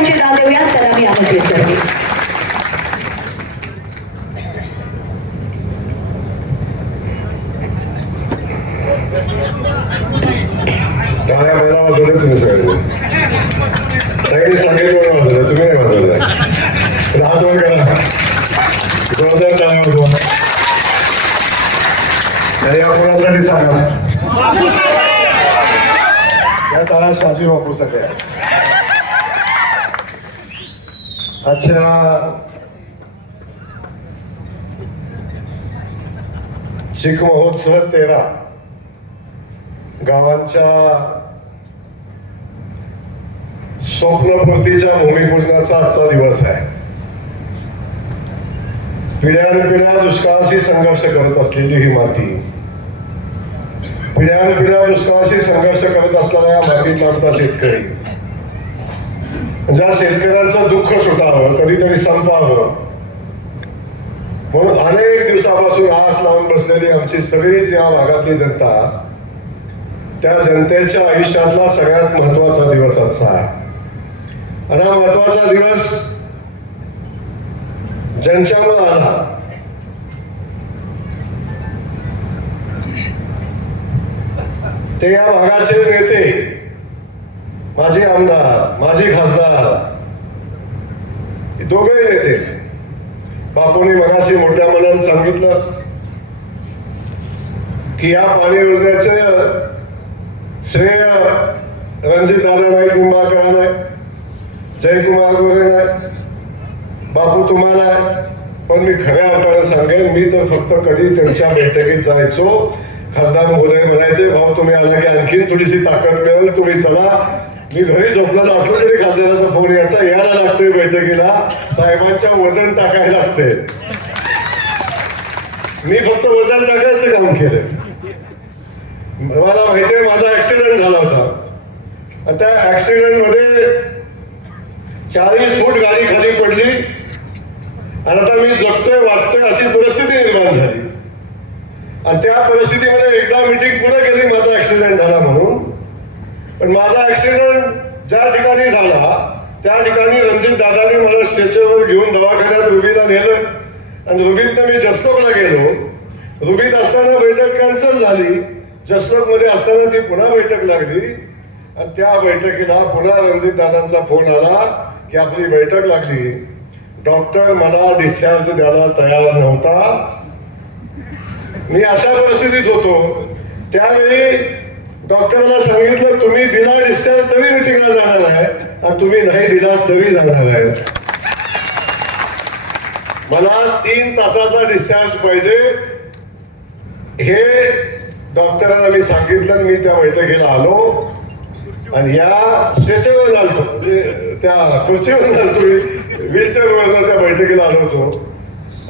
म्हणजे त्यांची दाद देऊया त्यांना मी आमंत्रित करते टाळ्या मला वाजवल्या तुम्ही सगळे सगळ्यांनी सांगितलं मला वाजवलं तुम्ही नाही वाजवलं हात वर करा जोरदार टाळ्या वाजवा आणि या मुलांसाठी सांगा या टाळ्या शाजी बापू सगळ्या अच्छा चिक महोत्सव तेरा. गावांच्या स्वप्नपूर्तीच्या भूमिपूजनाचा आजचा दिवस आहे. पिढ्यानपिढ्या दुष्काळाशी संघर्ष करत असलेली ही माती. पिढ्यानपिढ्या दुष्काळाशी संघर्ष करत असलेला या मातीतला आमचा शेतकरी. ज्या शेतकऱ्यांचं दुःख सुटावं कधीतरी संपावं म्हणून अनेक दिवसापासून आस लावून बसलेली आमची सगळीच या भागातली जनता त्या जनतेच्या आयुष्यातला सगळ्यात महत्त्वाचा दिवस आजचा आहे. आणि हा महत्त्वाचा दिवस ज्यांच्यामुळे आला ते या भागाचे नेते माजी आमदार माजी खासदार दोघे नेते. बापूंनी मगाशी मोठ्या मनाने सांगितलं की या पाणी योजनेचं श्रेय रणजित दादा नाईक निंबाळकरांना आहे जयकुमार गोरे आहे बापू तुम्हाला आहे. पण मी खऱ्या अर्थाने सांगेन मी तर फक्त कधी त्यांच्या बैठकीत जायचो. खासदार महोदय म्हणायचे भाऊ तुम्ही आला की आणखीन थोडीशी ताकद मिळेल तुम्ही चला. मी घरी झोपलेला असलो तरी खासदाराचा फोन याचा यायला लागतोय बैठकीला. साहेबांच्या वजन टाकायला लागते मी फक्त वजन टाकायचं काम केलं. मला माहिती आहे माझा ऍक्सिडेंट झाला होता. आणि त्या ऍक्सिडेंटमध्ये चाळीस फूट गाडी खाली पडली. आणि आता मी जगतोय वाचतोय अशी परिस्थिती निर्माण झाली. आणि त्या परिस्थितीमध्ये एकदा मीटिंग पुढे गेली माझा ऍक्सिडेंट झाला म्हणून. पण माझा ऍक्सिडेंट ज्या ठिकाणी झाला त्या ठिकाणी रणजित दादानी मला स्ट्रेचरवर घेऊन दवाखान्यात रुबीला नेलं. आणि रुबीतनं मी जसलोकला गेलो. रुबीत असताना बैठक कॅन्सल झाली. जसलोकमध्ये असताना ती पुन्हा बैठक लागली. आणि त्या बैठकीला पुन्हा रणजित दादांचा फोन आला की आपली बैठक लागली. डॉक्टर मला डिस्चार्ज द्यायला तयार नव्हता. मी अशा परिस्थितीत होतो. त्यावेळी डॉक्टरला सांगितलं तुम्ही दिला डिस्चार्ज तरी मिटिंगला जाणार आहे आणि तुम्ही नाही दिला तरी जाणार आहे. मला तीन तासाचा डिस्चार्ज पाहिजे. हे डॉक्टरांना मी सांगितलं मी त्या बैठकीला आलो. आणि या स्ट्रेचरवर आलतो. म्हणजे त्या खुर्चीवर आलतो मी. व्हीलचेअरवर त्या बैठकीला आलो होतो.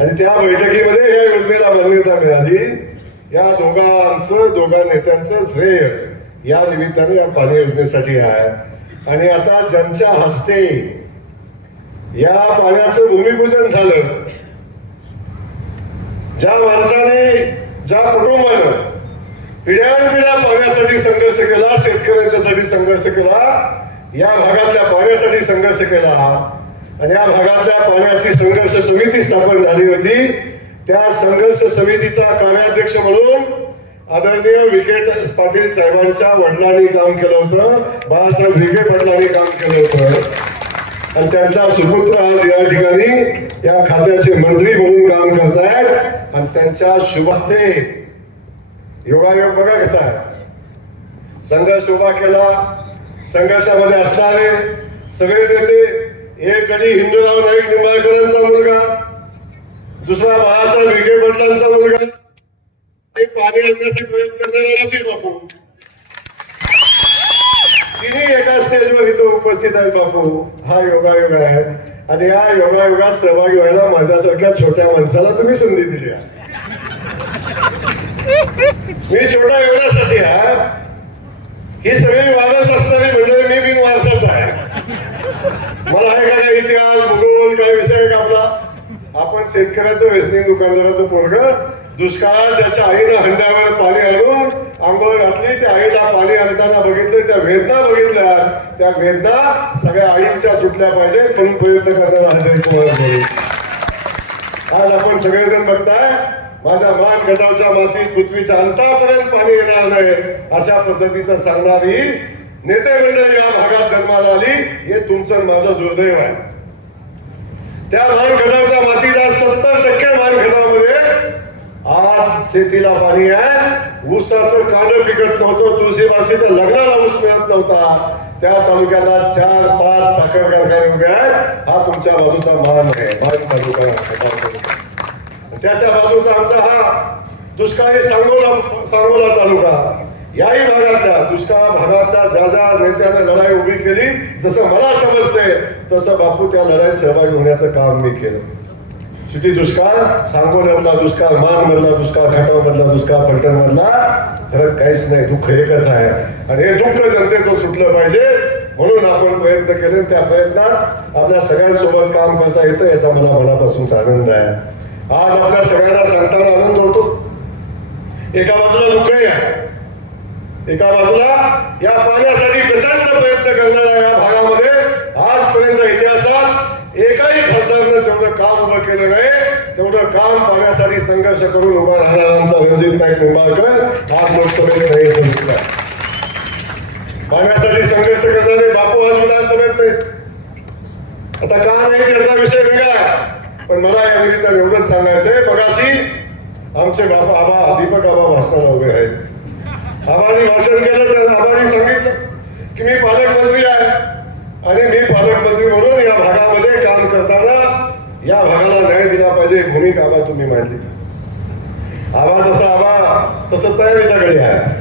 आणि त्या बैठकीमध्ये या योजनेला मान्यता मिळाली. या दोघांचं दोघा नेत्यांचं श्रेय. या निमित्ताने या पाणी योजनेसाठी आहे. आणि आता ज्यांच्या हस्ते या पाण्याचं भूमिपूजन झालं ज्या माणसाने ज्या कुटुंबानं पिढ्यानपिढ्या पाण्यासाठी संघर्ष केला शेतकऱ्यांच्यासाठी संघर्ष केला या भागातल्या पाण्यासाठी संघर्ष केला आणि या भागातल्या पाण्याची संघर्ष समिती स्थापन झाली होती त्या संघर्ष समितीचा कार्याध्यक्ष म्हणून आदरणीय विखे पाटील साहेबांच्या वडिलांनी काम केलं होतं. बाळासाहेब विखे पाटलांनी काम केलं होतं. आणि त्यांचा सुपुत्र आज या ठिकाणी या खात्याचे मंत्री म्हणून काम करतायत. आणि त्यांच्या शुभस्ते. योगायोग बघा कसा आहे. संघर्ष उभा केला. संघर्षामध्ये असणारे सगळे नेते एक कधी हिंदूराव नाईक निंबाळकरांचा मुलगा दुसरा बाळासाहेब विखे पाटलांचा मुलगा. ते पाणी आणण्याचे प्रयत्न करणारा असेल बापू. तिने एका स्टेजवर इथं उपस्थित आहे बापू. हा योगायोग आहे. आणि या योगायोगात सहभागी व्हायला माझ्यासारख्या छोट्या माणसाला तुम्ही संधी दिली आहे. मी छोटा एवढ्यासाठी हा ही सगळी वारस असणारी मंडळी म्हणजे मी बिन वारसाच आहे. मला आहे का काय इतिहास भूगोल काय विषय का आपला? आपण शेतकऱ्याचं व्यसनी दुकानदाराचं पोरग दुष्काळात ज्याच्या आईला हंड्यावर पाणी आणून आंघोळ घातली त्या आईला पाणी आणताना बघितले त्या वेदना बघितल्या त्या वेदना सगळ्या आईच्या सुटल्या पाहिजे म्हणून प्रयत्न करताना हा जयकुमार आज आपण सगळेजण बघताय माझ्या मान गटावच्या मातीत पृथ्वीच्या अंतापर्यंत पाणी येणार नाही अशा पद्धतीचं सांगणारी नेते मंडळी या भागात जन्माला आली हे तुमचं माझं दुर्दैव आहे. त्या मान गटाच्या मातीला सत्तर टक्के मान गटामध्ये आज शेतीला पाणी आहे. ऊसाचं कांड पिकत नव्हतं. तुळशीबाशीच्या लग्नाला ऊस मिळत नव्हता. त्या तालुक्याला चार पाच साखर कारखाने उभे आहेत. हा तुमच्या बाजूचा मान आहे. भारत तालुका तालुका. त्याच्या बाजूचा आमचा हा दुष्काळी सांगोला सांगोला तालुका. याही भागातल्या दुष्काळ भागातल्या ज्या ज्या नेत्याने लढाई उभी केली जसं मला समजते तसं बापू त्या लढाईत सहभागी होण्याचं काम मी केलं. शेती दुष्काळ सांगोल्यातला दुष्काळ मान मधला दुष्काळ खटावमधला दुष्काळ पलटणमधला फरक काहीच नाही दुःख एकच आहे. आणि हे दुःख जनतेचं सुटलं पाहिजे म्हणून आपण प्रयत्न केले त्या प्रयत्नात आपल्या सगळ्यांसोबत काम करता येतं याचा मला मनापासूनचा आनंद आहे. आज आपल्या सगळ्यांना सांगताना आनंद होतो. एका बाजूला दुःखही आहे. एका बाजूला या पाण्यासाठी प्रचंड प्रयत्न करणाऱ्या या भागामध्ये आजपर्यंत इतिहासात एकाही खासदारनं जेवढं काम उभं केलं नाही तेवढं काम पाण्यासाठी संघर्ष करून उभा राहणार आमचा रणजित नाईक निंबाळकर. आज लोकसभेत नाही. याचं पाण्यासाठी संघर्ष करणारे बापू आज विधानसभेत नाही आता का नाही त्याचा विषय वेगळा पण मला या निमित्तानं एवढंच सांगायचंय मगाशी आमचे बाबा आबा दीपक आबा भाषणाला उभे आहेत. आबानी भाषण केलं तर आबानी सांगितलं की मी पालकमंत्री आहे आणि मी पालकमंत्री म्हणून या भागामध्ये काम करताना या भागाला न्याय दिला पाहिजे भूमिका आबा तुम्ही मांडली. आबा तसा आबा तसं तयारीच्याकडे आहे.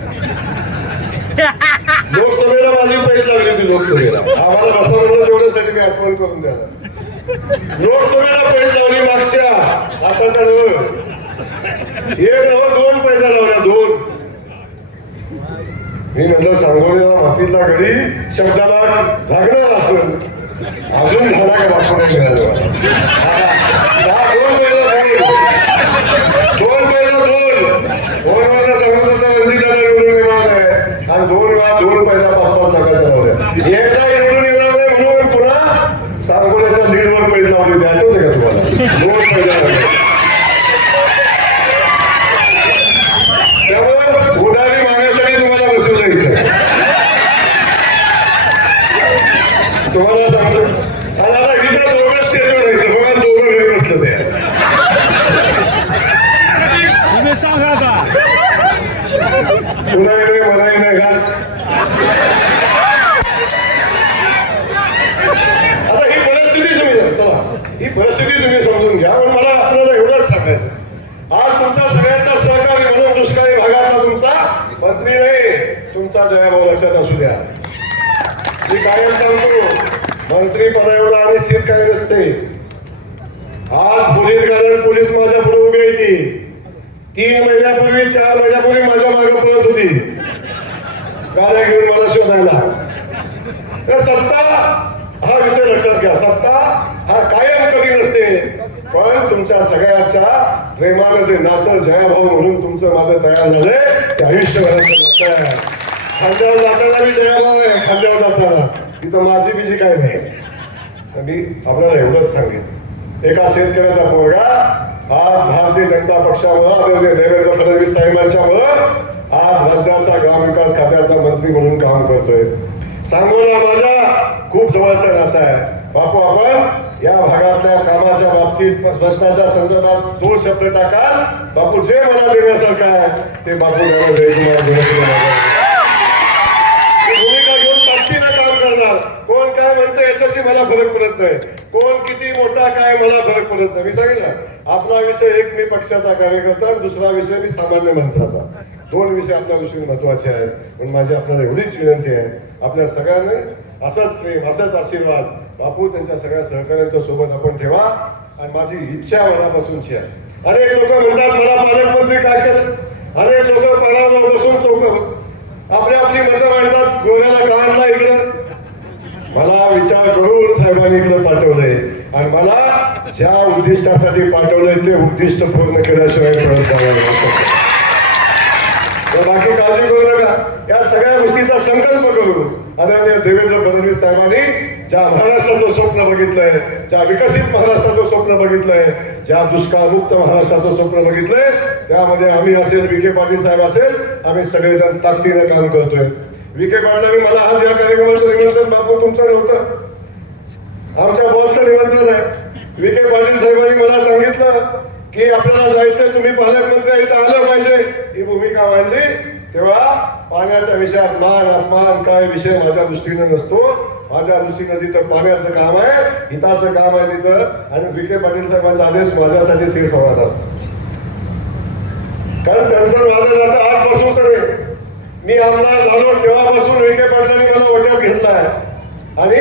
लोकसभेला माझी पैज लागली होती लोकसभेला. आम्हाला बसा म्हणलं तेवढ्यासाठी मी आठवण करून द्यायला लोकसभेला पैज लावली मागच्या आताच्या जवळ. एक नवं दोन पैसा लावल्या दोन. मी म्हटलं सांगोलीला मातीतला घडी शब्दाला झागणार असेल. अजून झाला का बापू नाही मिळालं मला. हा, दोन पैसा दोन दोन पैसा दोन दोन वेळा सांगत होता रणजिताला निवडून येणार आहे आणि दोन वेळा दोन पैसा पाच पाच लाखाच्या लावल्या एकदा निवडून येणार नाही म्हणून पुन्हा सांगोल्याच्या लीडवर पैसे लावले होते आठवते का तुम्हाला दोन पैसा लावले त्यामुळे घोटाळी मागण्यासाठी तुम्हाला बसवलं इथे तुम्हाला सांगतो आणि आता इकडे दोघं स्टेजवर नाही तर बघा दोघं घरी बसलं ते तुम्ही सांगा आता तुला येणे मला येणे घाल आता ही परिस्थिती तुम्ही चला ही परिस्थिती तुम्ही समजून घ्या पण मला आपल्याला एवढंच सांगायचं आज तुमच्या सगळ्यांचा सहकारी म्हणून दुष्काळी भागातला तुमचा मंत्री नाही तुमचा जयाभाऊ लक्षात असू द्या मी कायम सांगतो मंत्री पदा एवढा आणि सीट काही नसते आज पोलीस गाड्यात पोलीस माझ्या पुढे उभी आहे ती तीन महिन्यापूर्वी चार महिन्यापूर्वी माझ्या मागे पळत होती गाड्या घेऊन सत्ता हा विषय लक्षात घ्या. सत्ता हा कायम कधी नसते पण तुमच्या सगळ्याच्या प्रेमानं जे नातं जयाभाऊ म्हणून तुमचं माझं तयार झालंय ते आयुष्यभराचं नातं आहे. खांद्यावर जाताना मी जयाभाऊ आहे खांद्यावर जाताना. तिथं माझी बिजी काय नाही. मी आपल्याला एवढंच सांगेन. एका शेतकऱ्याचा पोरगा आज भारतीय जनता पक्षामुळं आदरणीय देवेंद्र फडणवीस साहेबांच्यामुळं आज राज्याचा ग्रामविकास खात्याचा मंत्री म्हणून काम करतोय. सांगोला माझा खूप जवळचा नातं आहे. बापू आपण या भागातल्या कामाच्या बाबतीत प्रश्नाच्या संदर्भात दोन शब्द टाकाल. बापू जे मला देण्यासारखं आहे ते बापू जयकुमार म्हणतं मला फरक पडत नाही. कोण किती मोठा काय मला फरक पडत नाही. मी सांगितलं आपला विषय एक मी पक्षाचा कार्यकर्ता दुसरा विषय मी सामान्य माणसाचा. दोन विषय आपल्या विषयी महत्त्वाचे आहेत. म्हणून माझी आपल्याला एवढीच विनंती आहे. आपल्या सगळ्यांनी असंच प्रेम असंच आशीर्वाद बापू त्यांच्या सगळ्या सहकार्यांच्या सोबत आपण ठेवा. आणि माझी इच्छा मनापासूनची आहे. अनेक लोक म्हणतात मला पालकमंत्री काय केलं? अनेक लोक पाण्यावर बसून चौक आपली आपली मतं मांडतात. गोव्याला का इकडं. मला विचार करून साहेबांनी इकडे पाठवलंय. आणि मला ज्या उद्दिष्टासाठी पाठवलंय ते उद्दिष्ट पूर्ण केल्याशिवाय परत जाणार बाकी काळजी करू नका. या सगळ्या गोष्टीचा संकल्प करू. आदरणीय देवेंद्र फडणवीस साहेबांनी ज्या महाराष्ट्राचं स्वप्न बघितलंय ज्या विकसित महाराष्ट्राचं स्वप्न बघितलंय ज्या दुष्काळमुक्त महाराष्ट्राचं स्वप्न बघितलंय त्यामध्ये आम्ही असेल विखे पाटील साहेब असेल आम्ही सगळेजण ताकदीनं काम करतोय. विखे पाटलांनी मला आज या कार्यक्रमाचं निमंत्रण बापू तुमचं नव्हतं. आमच्या बॉसचं निमंत्रण आहे. विखे पाटील साहेबांनी मला सांगितलं की आपल्याला जायचं तुम्ही पालकमंत्री इथं आलं पाहिजे. ही भूमिका मांडली. तेव्हा पाण्याच्या विषयात मान अपमान काय विषय माझ्या दृष्टीने नसतो. माझ्या दृष्टीने तिथं पाण्याचं काम आहे हिताचं काम आहे तिथं. आणि विखे पाटील साहेबांचा आदेश माझ्यासाठी शिरसंवाद असतो. कारण त्यांचं माझं नातं आजपासून सगळे मी आमदार झालो तेव्हापासून विखे पाटलांनी मला ओडवं घेतला आहे. आणि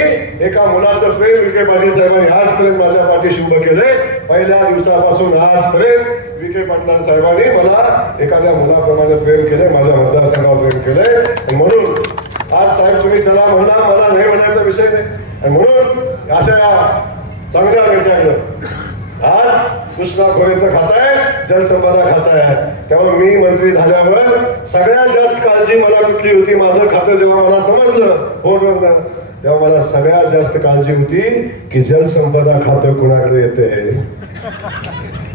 एका मुलाचं प्रेम विखे पाटील साहेबांनी आजपर्यंत माझ्या पाठीशी उभं केलंय. पहिल्या दिवसापासून आजपर्यंत विखे पाटला साहेबांनी मला एखाद्या मुलाप्रमाणे प्रेम केलंय माझ्या मतदारसंघावर प्रेम केलंय. म्हणून आज साहेब तुम्ही चला म्हणला मला नाही म्हणायचा विषय नाही. म्हणून अशा चांगल्या नेत्याकडं आज दुसरा खोरेचं खात आहे जलसंपदा खात आहे तेव्हा मी मंत्री झाल्यावर सगळ्यात जास्त काळजी मला कुठली होती? माझं खातं जेव्हा मला समजलं फोनवर तेव्हा मला सगळ्यात जास्त काळजी होती की जलसंपदा खातं कुणाकडे येते?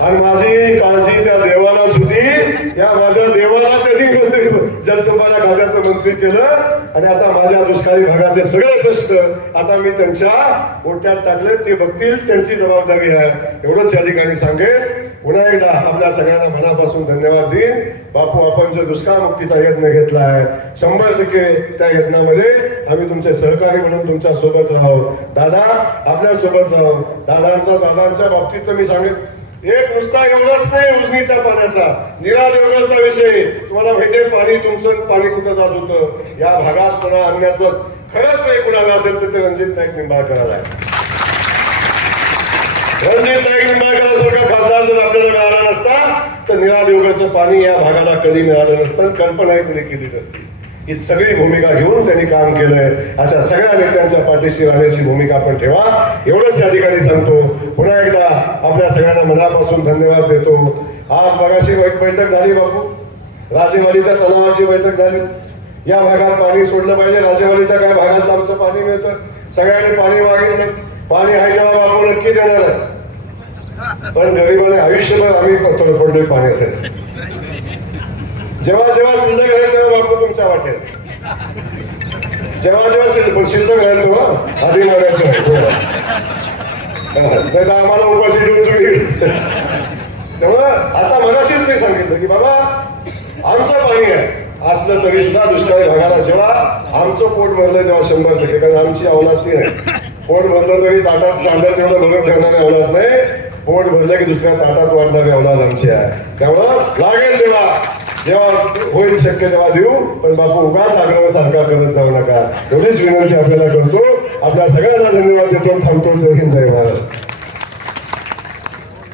आणि माझी काळजी त्या देवालाच होती. या माझ्या देवाला त्याची जलसंपदा खात्याचं मंत्री केलं आणि आता माझ्या दुष्काळी भागाचे सगळे प्रश्न आता मी त्यांच्या ओट्यात टाकले ते बघतील त्यांची जबाबदारी आहे. एवढंच या ठिकाणी सांगेन. पुन्हा एकदा आपल्या सगळ्यांना मनापासून धन्यवाद देईन. बापू आपण जो दुष्काळ मुक्तीचा यत्न घेतला आहे शंभर टक्के त्या यत्नामध्ये आम्ही तुमचे सहकारी म्हणून तुमच्यासोबत राहू. दादा आपल्यासोबत राहू. दादांचा दादांच्या बाबतीत तर मी सांगेन एक नुसता एवढंच नाही उजनीच्या पाण्याचा. निराल योगाचा विषय. तुम्हाला माहितीये पाणी तुमचं पाणी कुठं जात होतं? या भागात पुन्हा आणण्याचं खरंच नाही कुणाला असेल तर ते रणजित नाईक निंबाळकराला आहे. रणजित नाईक निंबाळकरासारखा खासदार जर आपल्याला मिळाला नसता तर निराल योगाचं पाणी या भागाला कधी मिळालं नसतं कल्पनाही कुणी केली नसती. ही सगळी भूमिका घेऊन त्यांनी काम केलंय. अशा सगळ्या नेत्यांच्या पाठीशी राहण्याची भूमिका आपण ठेवा. एवढंच या ठिकाणी सांगतो. पुन्हा एकदा आपल्या सगळ्यांना मनापासून धन्यवाद देतो. आज मगाशी बैठक झाली बापू. राजेवाडीच्या तलावाची बैठक झाली. या भागात पाणी सोडलं पाहिजे. राजेवाडीच्या काय भागात आमचं पाणी मिळतं? सगळ्यांनी पाणी मागितलं. पाणी आहे तेव्हा बापू नक्की देणार पण गरिबाने आयुष्यभर आम्ही पत्र पडलोय पाण्यासाठी जेव्हा जेव्हा सिंध राहील तेव्हा बापू तुमच्या वाटेल जेव्हा जेव्हा शिल्लक पण शिल्लक तेव्हा आधी मारायचं नाही तर आम्हाला उपाशी ठेवून तुम्ही तेव्हा आता मगाशीच मी सांगितलं की बाबा आमचं पाणी आहे. असलं तरी सुद्धा दुष्काळी भागाला जेव्हा आमचं पोट भरलं तेव्हा शंभर टक्के कारण आमची अवलाद ती नाही पोट भरलं तरी ताटात सांडत तेवढं भरून ठेवणारी अवलाद नाही. पोट भरलं की दुसऱ्या ताटात वाढणारी अवलाद आमची आहे. त्यामुळं लागेल तेव्हा जेव्हा होईल शक्य तेव्हा देऊ पण बापू उगाच आग्रह सारखा करत जाऊ नका. एवढीच विनंती आपल्याला करतो. आपल्या सगळ्यांना धन्यवाद देतो. थांबतो. जय हिंद जय महाराष्ट्र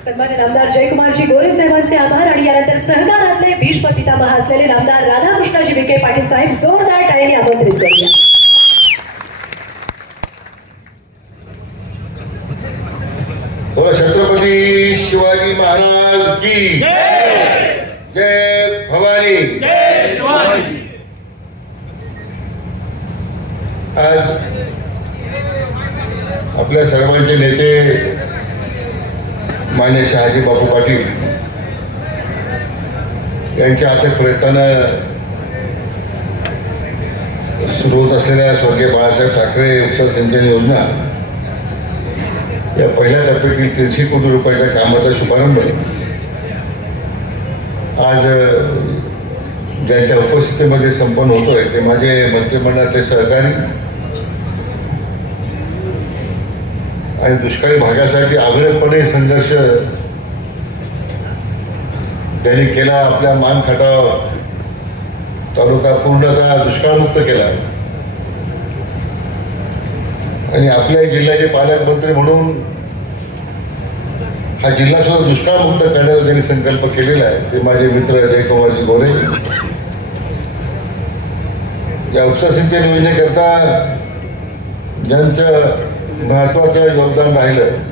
सन्मान्य नामदार जयकुमारजी गोरे साहेबांचे आभार आणि यानंतर सहकारातले भीष्म पितामह असलेले नामदार राधाकृष्णजी विखे पाटील साहेब जोरदार टाळीने आमंत्रित करूया छत्रपती शिवाजी महाराज की? जय भवानी। आज आपल्या सर्वांचे नेते मान्य शहाजी बापू पाटील यांच्या हाते प्रयत्नानं सुरू होत असलेल्या स्वर्गीय बाळासाहेब ठाकरे उपसा सिंचन योजना या पहिल्या टप्प्यातील तीनशे कोटी रुपयाच्या कामाचा शुभारंभ आज ज्यांच्या उपस्थितीमध्ये संपन्न होतोय ते माझे मंत्रिमंडळातले सहकारी आणि दुष्काळी भागासाठी आग्रहपणे संघर्ष त्यांनी केला. आपल्या मानखटाव तालुका पूर्णतः दुष्काळमुक्त केला. आणि आपल्या जिल्ह्याचे पालकमंत्री म्हणून हा जिल्हा सुद्धा दुष्काळमुक्त करण्याचा त्यांनी संकल्प केलेला आहे. ते माझे मित्र जयकुमारजी गोरे. या उपसा सिंचन योजनेकरता ज्यांचं महत्वाचं योगदान राहिलं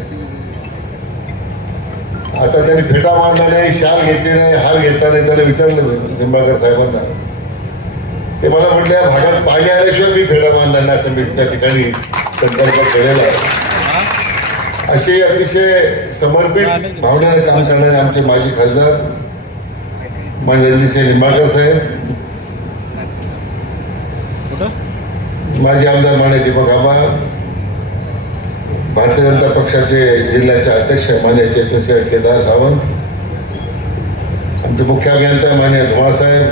आता त्यांनी फेटा मारला नाही शाल घेतली नाही हार घेतला नाही त्याला विचारलं निंबाळकर साहेबांना. ते मला म्हटलं या भागात पाणी आल्याशिवाय मी फेटा मारणार नाही. असं मी त्या ठिकाणी संकल्प केलेला आहे. असे अतिशय समर्पित भावनेने काम करणारे आमचे माजी खासदार मान्य रणजितसिंह निंबाळकर साहेब. माजी आमदार मान्य दीपक आबा. भारतीय जनता पक्षाचे जिल्ह्याचे अध्यक्ष मान्य चेतनसिंह केदार सावंत. आमचे मुख्य अभियंता मान्य धुमाळ साहेब.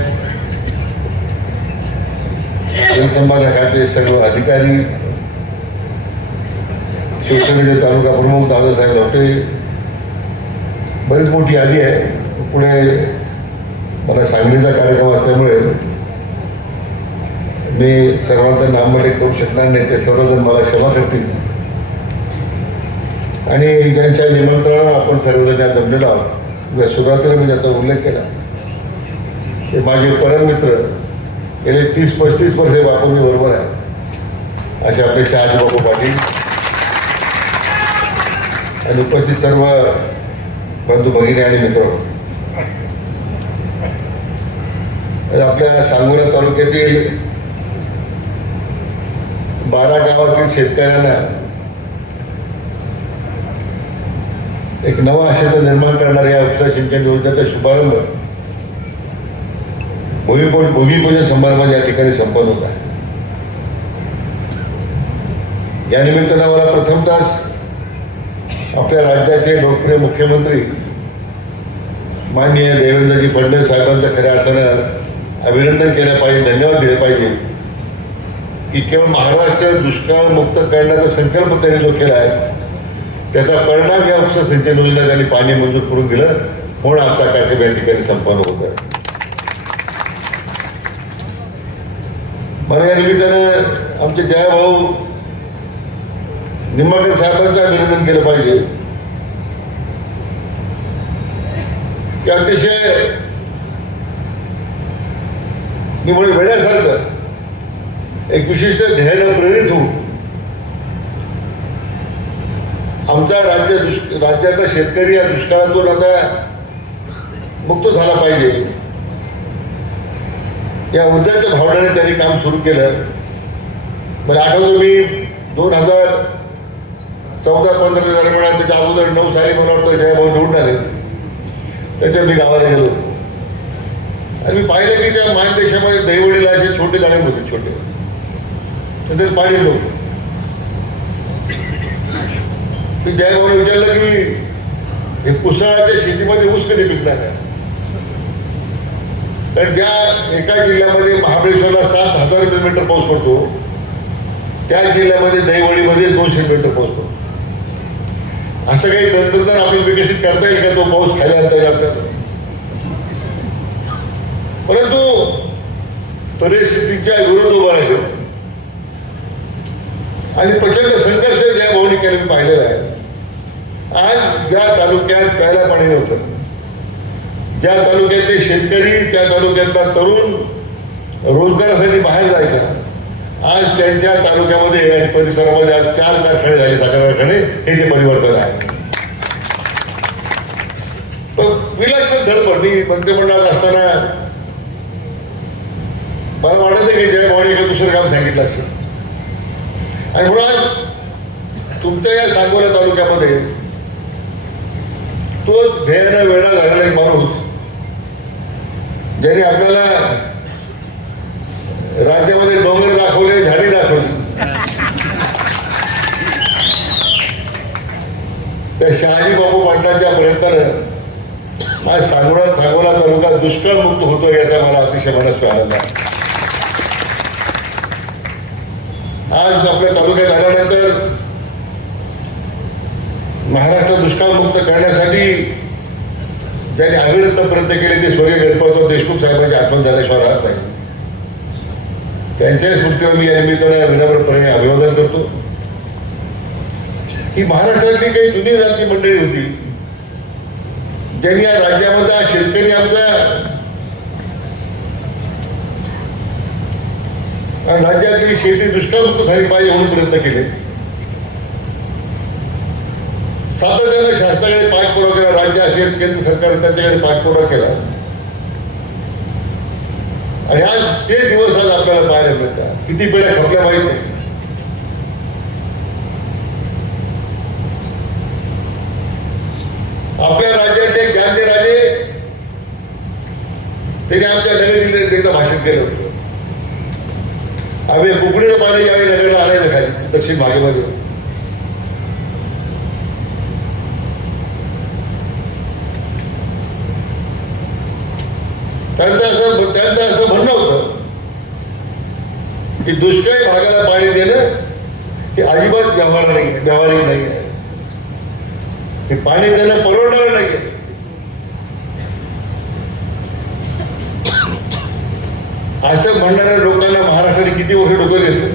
जनसंवाद खाते सर्व अधिकारी. शिवसेनेचे तालुका प्रमुख दादासाहेब लवटे बरीच मोठी यादी आहे. पुढे मला सांगलीचा कार्यक्रम असल्यामुळे मी सर्वांचं नामबटे करू शकणार नाही ते सर्वजण मला क्षमा करतील. आणि ज्यांच्या निमंत्रणाला आपण सर्वजण या जमलेलो आहोत या सुरुवातीला मी त्याचा उल्लेख केला ते माझे परममित्र गेले तीस पस्तीस वर्षे बापू मी बरोबर आहे अशी आपले शहाजी बापू पाटील. आणि उपस्थित सर्व बंधू भगिनी आणि मित्र. आपल्या सांगोला तालुक्यातील बारा गावातील शेतकऱ्यांना एक नवा आशाचं निर्माण करणाऱ्या या उपसा सिंचन योजनेचा शुभारंभ भूमिपूजन भूमिपूजन समारंभ या ठिकाणी संपन्न होत आहे. यानिमित्तानं मला प्रथमतःच आपल्या राज्याचे लोकप्रिय मुख्यमंत्री माननीय देवेंद्रजी फडणवीस साहेबांचं खऱ्या अर्थानं अभिनंदन केलं पाहिजे धन्यवाद दिले पाहिजे. की केवळ महाराष्ट्र दुष्काळ मुक्त करण्याचा संकल्प त्यांनी जो केला आहे त्याचा परिणाम या उपसा सिंचन योजना त्यांनी पाणी मंजूर करून दिलं म्हणून आमचा कार्यक्रम या ठिकाणी संपन्न होत आहे. मला या निमित्तानं आमचे जयभाऊ निंबाळकर साहेबांचं अभिनंदन केलं पाहिजे. की अतिशय मी म्हणजे एक विशिष्ट ध्येयानं प्रेरित होऊन आमचा राज्य दुष्क राज्याचा शेतकरी या दुष्काळातून आता मुक्त झाला पाहिजे. या उद्याच्या भावनेने त्यांनी काम सुरू केलं. मला आठवतो मी दोन हजार चौदा पंधरा दरम्यान त्याच्या अगोदर नऊ साली मला वाटतं जयभाऊ निवडून आले. त्याच्या मी गावाला गेलो. आणि मी पाहिलं की त्या मानदेशामध्ये दहीवडीला असे छोटे गाणे होते छोटे. त्याच्यात पाणी नव्हतं मी जयभाऊला विचारलं की हे कुसळाच्या शेतीमध्ये ऊस कधी पिकणार आहे? तर ज्या एका जिल्ह्यामध्ये महाबळेश्वरला सात हजार मिलीमीटर पाऊस पडतो त्या जिल्ह्यामध्ये दहीवडीमध्ये दोनशे मिलीमीटर पाऊस पडतो. असं काही तंत्रज्ञान आपल्याला विकसित करता येईल का? तो पाऊस खाली आणता येईल आपल्याला. परंतु परिस्थितीच्या विरोध उभा राहिलो. आणि प्रचंड संघर्ष ज्या भावनी पाहिलेला आहे. आज ज्या तालुक्यात प्यायला पाणी नव्हतं ज्या तालुक्यातले शेतकरी त्या तालुक्यातला तरुण रोजगारासाठी बाहेर जायचा आज त्यांच्या तालुक्यामध्ये आणि परिसरामध्ये आज चार कारखाने झाले साखर कारखाने. हे ते परिवर्तन आहे. पण विलक्षण धडपड. मी मंत्रिमंडळात असताना मला वाटत की जयभावाने एका दुसरं काम सांगितलं असतं आणि म्हणून आज तुमच्या या सांगोला तालुक्यामध्ये तोच ध्येयानं वेळा झालेला एक माणूस ज्याने आपल्याला राज्यामध्ये डोंगर दाखवले झाडे दाखवली. त्या शहाजी बापू पाटलांच्या प्रयत्नानं आज सांगोला सांगोला तालुका दुष्काळ मुक्त होतो याचा मला अतिशय मनस्वी आनंद आहे. आज आपल्या तालुक्यात आल्यानंतर महाराष्ट्र दुष्काळ मुक्त करण्यासाठी ज्यांनी अविरत प्रयत्न केले ते स्वर्गीय गणपतराव देशमुख साहेबांची आठवण झाल्याशिवाय राहत नाही त्यांच्या स्मृतीवर मी या निमित्तानं विनम्रपणे अभिवादन करतो. ही महाराष्ट्रातली काही जुनी जाती मंडळी होती ज्यांनी या राज्यामध्ये शेतकरी आमचा राज्यातली शेती दुष्काळमुक्त झाली पाहिजे म्हणून प्रयत्न केले. सातत्यानं शासनाकडे पाठपुरावा केला राज्य असेल केंद्र सरकार त्यांच्याकडे पाठपुरावा केला. आणि आज ते दिवस आज आपल्याला पाहायला मिळतात. किती पिढ्या खपल्या माहीत नाही. आपल्या राज्याचे एक राजे त्यांनी आमच्या नगर जिल्ह्यात एकदा भाषण केलं होतं. आम्ही कुकडीचं पाणी ज्यावेळी नगरला आणायचं खाली दक्षिण भागेमध्ये. त्यांचं असं त्यांचं असं म्हणणं होतं की दुष्काळी भागाला पाणी देणं हे अजिबात व्यवहार नाही आहे व्यावहारिक नाही आहे. हे पाणी देणं परवडणार नाही आहे. असं म्हणणाऱ्या लोकांना महाराष्ट्राने किती वर्ष डोकं घेतलं?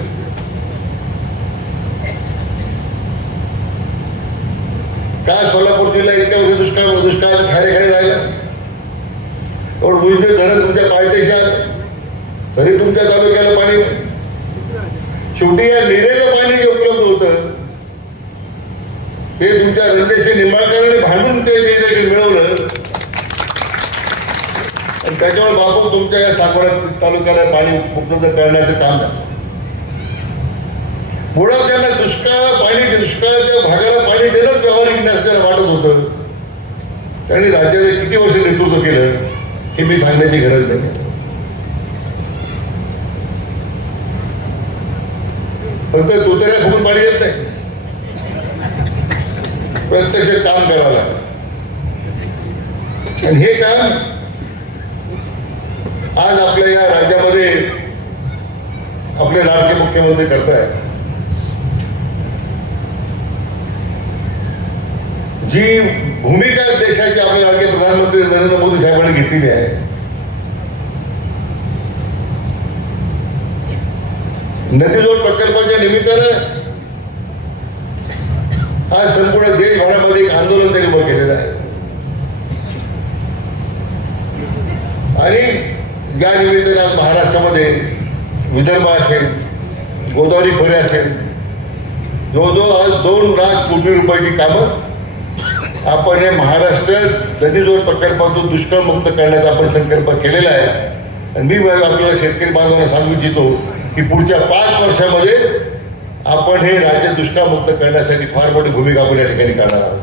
का सोलापूर जिल्हा इतक्या वर्ष दुष्काळ दुष्काळ खारे खाली राहिला? एवढं उजने धरण तुमच्या पायदेशात तरी तुमच्या तालुक्याला पाणी शेवटी या निरेचं पाणी जे उपलब्ध होतं ते तुमच्या रणदेशी निंबाळकरांनी भांडून ते मिळवलं. आणि त्याच्यामुळे बापू तुमच्या या साकोळा तालुक्याला पाणी उपलब्ध करण्याचं काम झालं. मुळात त्यांना दुष्काळाला पाणी दुष्काळाच्या भागाला पाणी देणंच व्यावहारिक नसल्याला वाटत होतं. त्यांनी राज्याचे किती वर्ष नेतृत्व केलं? हे मी सांगण्याची गरज नाही. फक्त तुतऱ्या फुगून पाणी येत नाही. प्रत्यक्ष काम करावं लागतं आणि हे काम आज आपल्या या राज्यामध्ये आपले लाडके मुख्यमंत्री करतायत. जी भूमिका देशाची आपल्या लाडके प्रधानमंत्री नरेंद्र मोदी साहेबांनी घेतलेली आहे. नदीजोड प्रकल्पाच्या निमित्तानं आज संपूर्ण देशभरामध्ये एक आंदोलन त्यांनी उभं केलेलं आहे. आणि या निमित्तानं आज महाराष्ट्रामध्ये विदर्भ असेल गोदावरी खोरे असेल जवळजवळ आज दोन लाख कोटी रुपयाची कामं आपण हे महाराष्ट्र नदीजोड प्रकल्पातून दुष्काळमुक्त करण्याचा आपण संकल्प केलेला आहे. आणि मी आपल्याला शेतकरी बांधवांना सांगू इच्छितो की पुढच्या पाच वर्षामध्ये आपण हे राज्य दुष्काळमुक्त करण्यासाठी फार मोठी भूमिका आपण या ठिकाणी काढणार आहोत.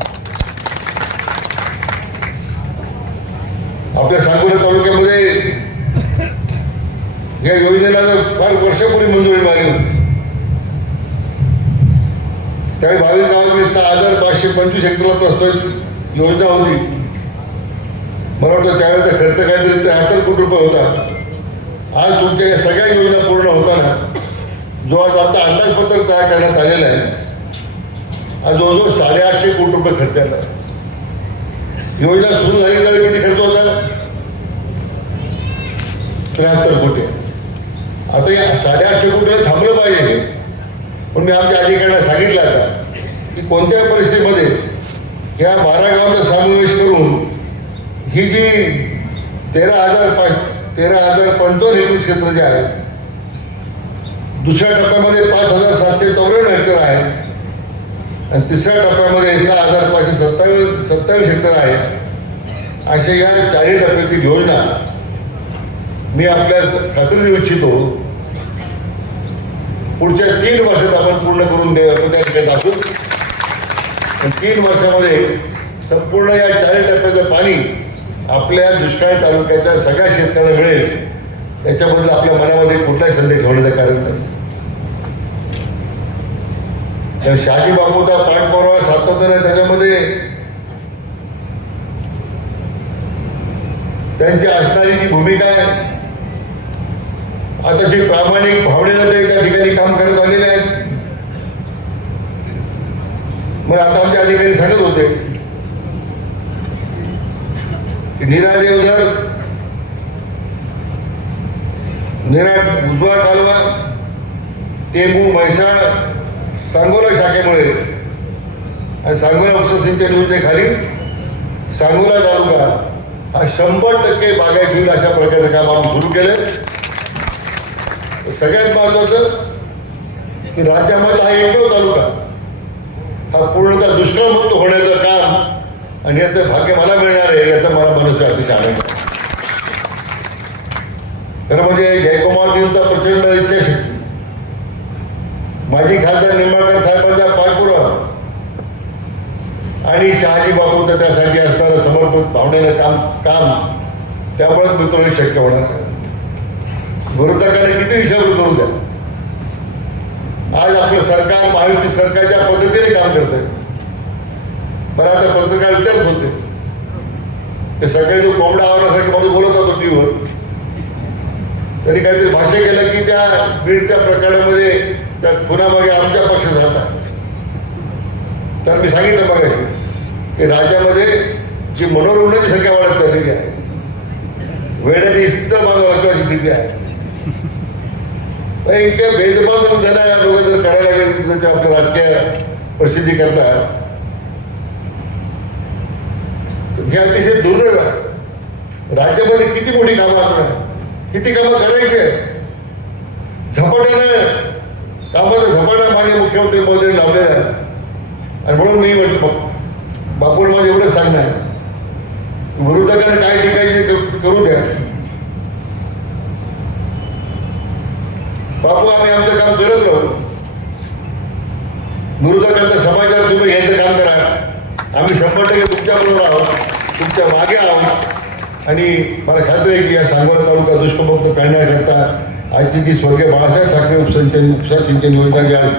आपल्या सांगोला तालुक्यामध्ये या योजनेला फार वर्षापूर्वी मंजुरी मारली होती त्यावेळी बावीस गावातली सहा हजार पाचशे पंचवीस हेक्टरला प्रस्तावित योजना होती. मला वाटतं त्यावेळेचा खर्च काहीतरी त्र्याहत्तर कोटी रुपये होता. आज तुमच्या या सगळ्या योजना पूर्ण होताना जो आज आता अंदाजपत्रक तयार करण्यात आलेला आहे आज जवळजवळ साडेआठशे कोटी रुपये खर्च आला योजना सुरू झाली त्यावेळी किती खर्च होता? त्र्याहत्तर कोटी. आता या साडेआठशे कोटीला थांबलं पाहिजे. पण मी आमच्या अधिकाऱ्यांना सांगितलं आता की कोणत्याही परिस्थितीमध्ये या बारा गावांचा समावेश करून ही जी तेरा हजार पाच तेरा हजार पंचावन्न हेक्टर क्षेत्र जे आहे दुसऱ्या टप्प्यामध्ये पाच हजार सातशे चौऱ्याण्णव हेक्टर आहे आणि तिसऱ्या टप्प्यामध्ये सहा हजार पाचशे सत्तावीस सत्तावीस हेक्टर आहे. अशा या चारही टप्प्यातील योजना मी आपल्या खात्री देऊ इच्छितो. पुढच्या तीन वर्षात आपण पूर्ण करून दे त्या ठिकाणी दाखवू तीन वर्षामध्ये संपूर्ण या चारही टप्प्याचं पाणी आपल्या दुष्काळी तालुक्याच्या सगळ्या शेतकऱ्यांना मिळेल. याच्याबद्दल आपल्या मनामध्ये कुठलाही संदेश ठेवण्याचं कारण. नाही तर शहाजी बापूचा पाठपुरावा सातत्याने त्याच्यामध्ये त्यांची असणारी जी भूमिका आहे अतिशय प्रामाणिक भावनेला ते त्या ठिकाणी काम करत आलेले आहेत. मग आता आमच्या अधिकारी सांगत होते की नीरा देवधर निरा उजवा कालवा टेंबू म्हैसाळ सांगोला शाखेमुळे आणि सांगोला उपसिंचन योजनेखाली सांगोला तालुका हा शंभर टक्के बागायत होईल अशा प्रकारचं काम आम्ही सुरू केलं सगळ्यात महत्वाचं की राज्यामध्ये हा एकमेव तालुका. हा पूर्णतः दुष्काळमुक्त होण्याचं काम आणि याचं भाग्य मला मिळणार आहे याचा मला मनसे अतिशय आनंद खरं म्हणजे जयकुमारजींचा प्रचंड इच्छाशक्ती. माजी खासदार निंबाळकर साहेबांचा पाठपुरावा आणि शहाजी बापूंचं त्यासाठी असणारं समर्पित भावनेनं काम काम त्यामुळेच मित्र हे शक्य होणार आहे. विरोधकांनी किती हिशोब करू द्या. आज आपलं सरकार महायुती सरकारच्या पद्धतीने काम करतंय. बरं आता पत्रकार विचारत होते. ते सकाळी जो कोंबडा आव्हानासारखी मध्ये बोलत होतो टीव्हीवर. तरी काहीतरी भाष्य केलं की त्या बीडच्या प्रकरणामध्ये त्या खुनामागे आमच्या पक्षाचा झाला. तर मी सांगितलं बघा की राज्यामध्ये जी मनोरुग्णाची संख्या वाढत चाललेली आहे वेळेने इतर बाजूला स्थिती आहे. इतक्या भेदभाव जण या लोक जर करायला लागले त्याच्या आपल्या राजकीय प्रसिद्धी करता हे अतिशय दुर्दैव आहे. राज्यामध्ये किती मोठी कामं आपण किती कामं करायचे? झपाट्यानं कामाचं झपाटा मान्य मुख्यमंत्री मोदींनी लावलेला आहे. आणि म्हणून मी म्हटलं बाप- बापून माझं एवढंच सांगणं आहे. विरोधकांना काय टिकायचे करू द्या. बापू आम्ही आमचं काम करत राहू. विरोधकांच्या समाजाला तुम्ही घ्यायचं काम करा. आम्ही शंभर टक्के तुमच्याबरोबर आहोत तुमच्या मागे आहोत. आणि मला खात्री आहे की या सांगोला तालुका दुष्पमुक्त काढण्याकरता आजची जी स्वर्गीय बाळासाहेब ठाकरे उपसिंचन उपसा सिंचन योजना जी आज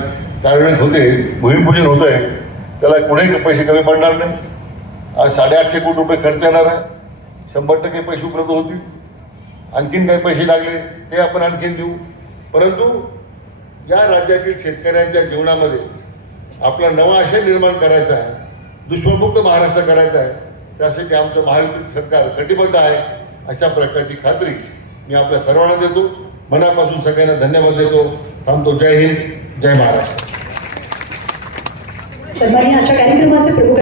कार्यान्वित होते भूमिपूजन होत आहे त्याला कुठेही पैसे कमी पडणार नाही. आज साडेआठशे कोटी रुपये खर्च येणार आहे. शंभर टक्के पैसे उपलब्ध होतील. आणखीन काही पैसे लागले ते आपण आणखीन देऊ. परंतु या राज्यातील शेतकऱ्यांच्या जीवनामध्ये आपला नवा आशय निर्माण करायचा आहे दुष्काळमुक्त महाराष्ट्र करायचा आहे त्यासाठी आमचं महायुती सरकार कटिबद्ध आहे अशा प्रकारची खात्री मी आपल्या सर्वांना देतो. मनापासून सगळ्यांना धन्यवाद देतो. थांबतो. जय हिंद. जय महाराष्ट्र.